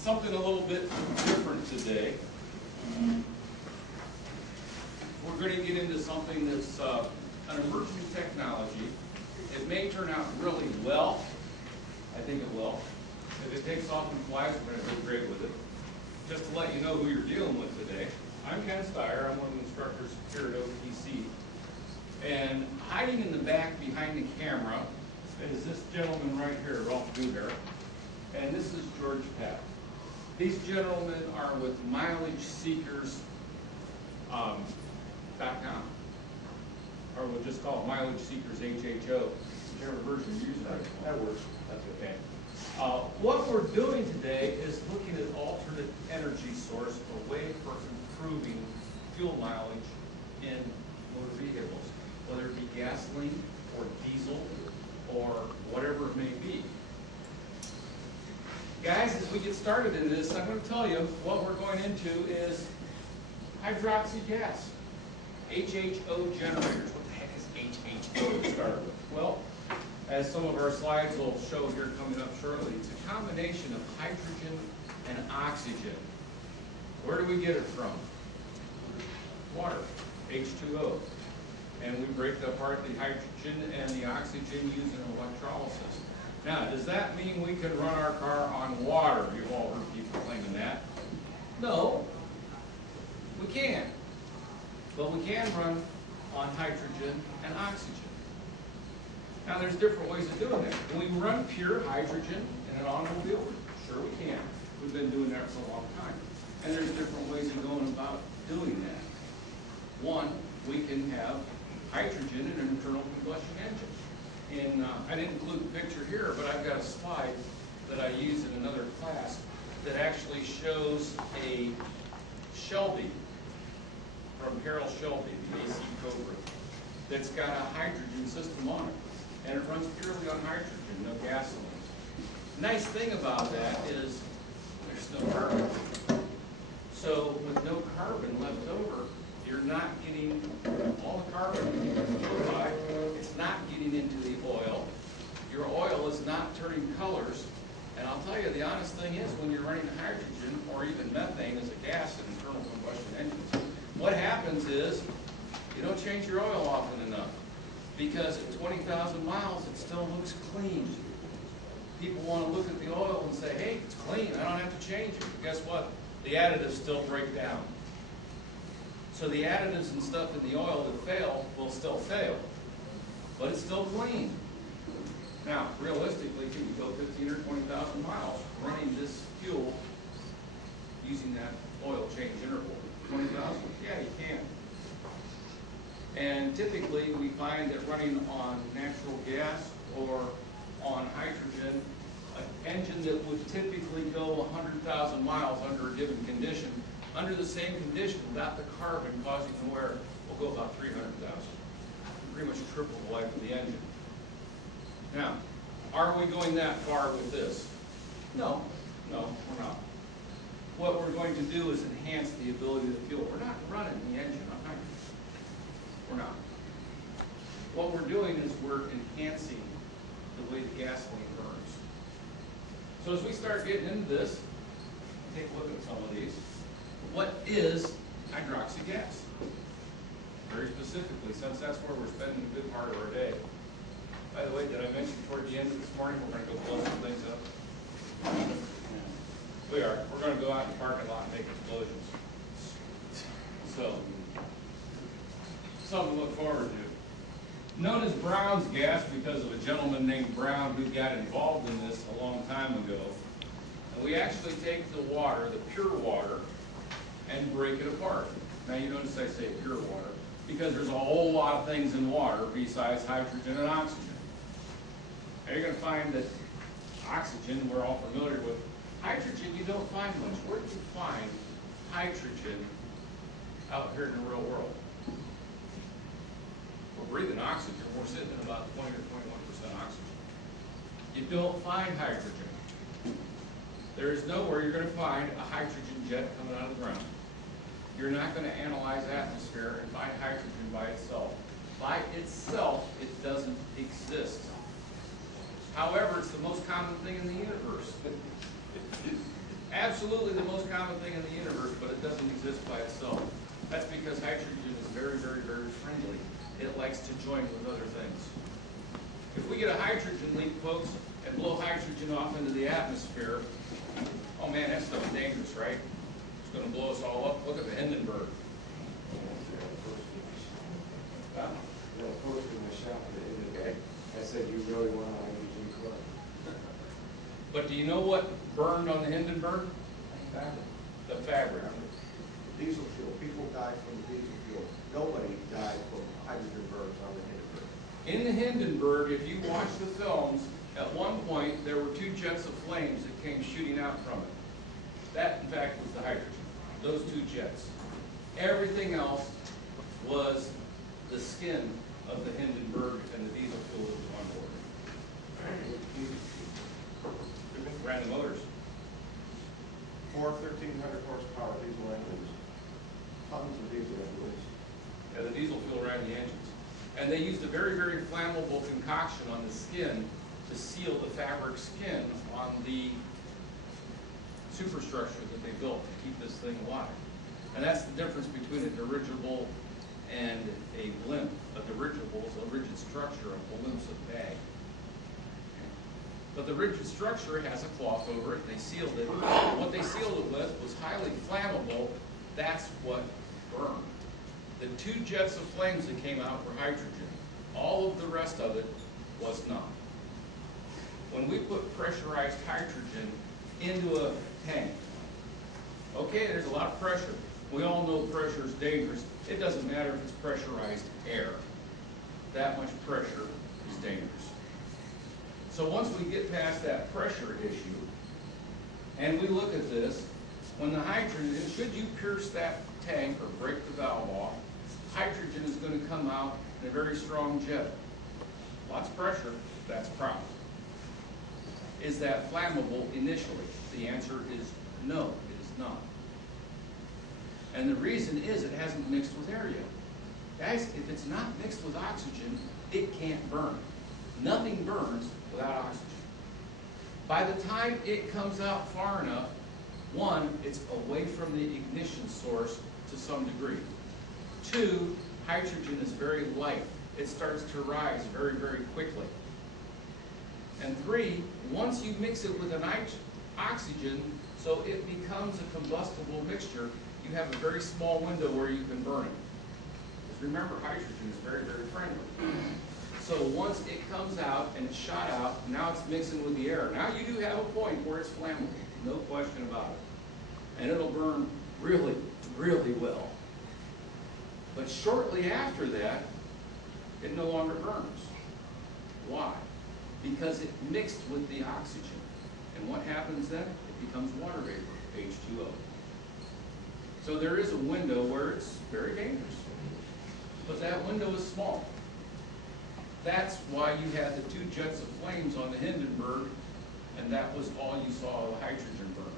something a little bit different today. We're going to get into something that's an emerging technology. It may turn out really well. I think it will. If it takes off and flies, we're going to do great with it. Just to let you know who you're dealing with today, I'm Styer. I'm one of the instructors here at OTC. And hiding in the back behind the camera is this gentleman right here, Gugar. And this is George Papp. These gentlemen are with Mileageseekershho.com. Or we'll just call it Mileageseekershho, whichever version you use. That works. That's okay. What we're doing today is looking at alternate energy source, a way for improving fuel mileage in motor vehicles, whether it be gasoline or diesel or whatever it may be. Guys, as we get started in this, I'm going to tell you what we're going into is hydroxy gas, HHO generators. What the heck is HHO to start with? Well, as some of our slides will show here coming up shortly, it's a combination of hydrogen and oxygen. Where do we get it from? Water, H2O. And we break apart the hydrogen and the oxygen using electrolysis. Now, does that mean we can run our car on water? You've all heard people claiming that. No, we can. But we can run on hydrogen and oxygen. Now, there's different ways of doing that. Can we run pure hydrogen in an automobile? Sure we can. We've been doing that for a long time. And there's different ways of going about doing that. One, we can have hydrogen in an internal combustion engine. And I didn't include the picture here, but I've got a slide that I use in another class that actually shows a Shelby from Harold Shelby, the AC Cobra, that's got a hydrogen system on it. And it runs purely on hydrogen, no gasoline. Nice thing about that is there's no carbon. So with no carbon left over, you're not getting all the carbon by. It's not getting into the oil. Your oil is not turning colors. And I'll tell you, the honest thing is, when you're running hydrogen or even methane as a gas in internal combustion engines, what happens is you don't change your oil often enough. Because at 20,000 miles, it still looks clean. People want to look at the oil and say, hey, it's clean, I don't have to change it. But guess what? The additives still break down. So the additives and stuff in the oil that fail will still fail. But it's still clean. Now, realistically, can you go 15 or 20,000 miles running this fuel using that oil change interval? 20,000? Yeah, you can. And typically, we find that running on natural gas or on hydrogen, an engine that would typically go 100,000 miles under a given condition, under the same condition, without the carbon causing the wear, will go about 300,000. Pretty much triple the life of the engine. Now, are we going that far with this? No, we're not. What we're going to do is enhance the ability of the fuel. We're not running the engine on hydrogen. We're not. What we're doing is we're enhancing the way the gasoline burns. So as we start getting into this, take a look at some of these. What is hydroxy gas? Very specifically, since that's where we're spending a good part of our day. By the way, did I mention toward the end of this morning we're going to go blow some things up? We are. We're going to go out in the parking lot and make explosions. So, something to look forward to. Known as Brown's gas because of a gentleman named Brown who got involved in this a long time ago. And we actually take the water, the pure water, and break it apart. Now you notice I say pure water because there's a whole lot of things in water besides hydrogen and oxygen. Now you're going to find that oxygen we're all familiar with. Hydrogen you don't find much. Where do you find hydrogen out here in the real world? We're breathing oxygen. We're sitting at about 20 or 21% oxygen. You don't find hydrogen. There is nowhere you're going to find a hydrogen jet coming out of the ground. You're not going to analyze atmosphere and find hydrogen by itself. By itself, it doesn't exist. However, it's the most common thing in the universe. absolutely the most common thing in the universe, but it doesn't exist by itself. That's because hydrogen is very, very, very friendly. It likes to join with other things. If we get a hydrogen leak, folks, and blow hydrogen off into the atmosphere, oh man, that stuff's dangerous, right? It's going to blow us all up. Look at the Hindenburg. Huh? Okay. I said, you really want a hydrogen car? But do you know what burned on the Hindenburg? Fabric. The fabric. Diesel fuel. People died from diesel fuel. Nobody died from hydrogen burns on the Hindenburg. In the Hindenburg, if you watch the films, at one point there were 2 jets of flames that came shooting out from it. That, in fact, was the hydrogen. Those 2 jets. Everything else was the skin of the Hindenburg and the diesel fuel that was on board. Ran the motors. 4 1,300 horsepower diesel engines. Tons of diesel engines. Yeah, the diesel fuel ran the engines. And they used a very, very flammable concoction on the skin to seal the fabric skin on the superstructure that they built to keep this thing alive. And that's the difference between a dirigible and a blimp. A dirigible is a rigid structure, a blimp's a bag. But the rigid structure has a cloth over it. They sealed it. What they sealed it with was highly flammable. That's what burned. The 2 jets of flames that came out were hydrogen. All of the rest of it was not. When we put pressurized hydrogen into a tank, okay, there's a lot of pressure. We all know pressure is dangerous. It doesn't matter if it's pressurized air. That much pressure is dangerous. So once we get past that pressure issue, and we look at this, when the hydrogen, should you pierce that tank or break the valve off, hydrogen is going to come out in a very strong jet. Lots of pressure, that's a problem. Is that flammable initially? The answer is no, it is not. And the reason is it hasn't mixed with air yet. Guys, if it's not mixed with oxygen, it can't burn. Nothing burns without oxygen. By the time it comes out far enough, 1, it's away from the ignition source to some degree. 2, hydrogen is very light. It starts to rise very, very quickly. And 3, once you mix it with an oxygen, so it becomes a combustible mixture, you have a very small window where you can burn it. Because remember, hydrogen is very, very friendly. So once it comes out and it's shot out, now it's mixing with the air. Now you do have a point where it's flammable, no question about it. And it'll burn really, really well. But shortly after that, it no longer burns. Why? Because it mixed with the oxygen. And what happens then? It becomes water vapor, H2O. So there is a window where it's very dangerous. But that window is small. That's why you had the 2 jets of flames on the Hindenburg, and that was all you saw of the hydrogen burn.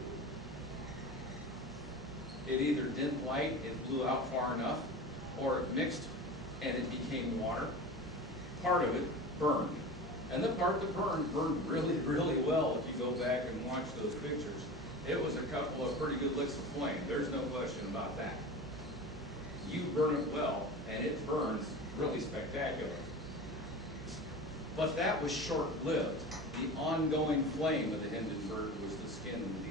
It either didn't light, it blew out far enough, or it mixed and it became water. Part of it burned. And the part that burned really, really well if you go back and watch those pictures. It was a couple of pretty good licks of flame. There's no question about that. You burn it well, and it burns really spectacular. But that was short-lived. The ongoing flame of the Hindenburg was the skin and the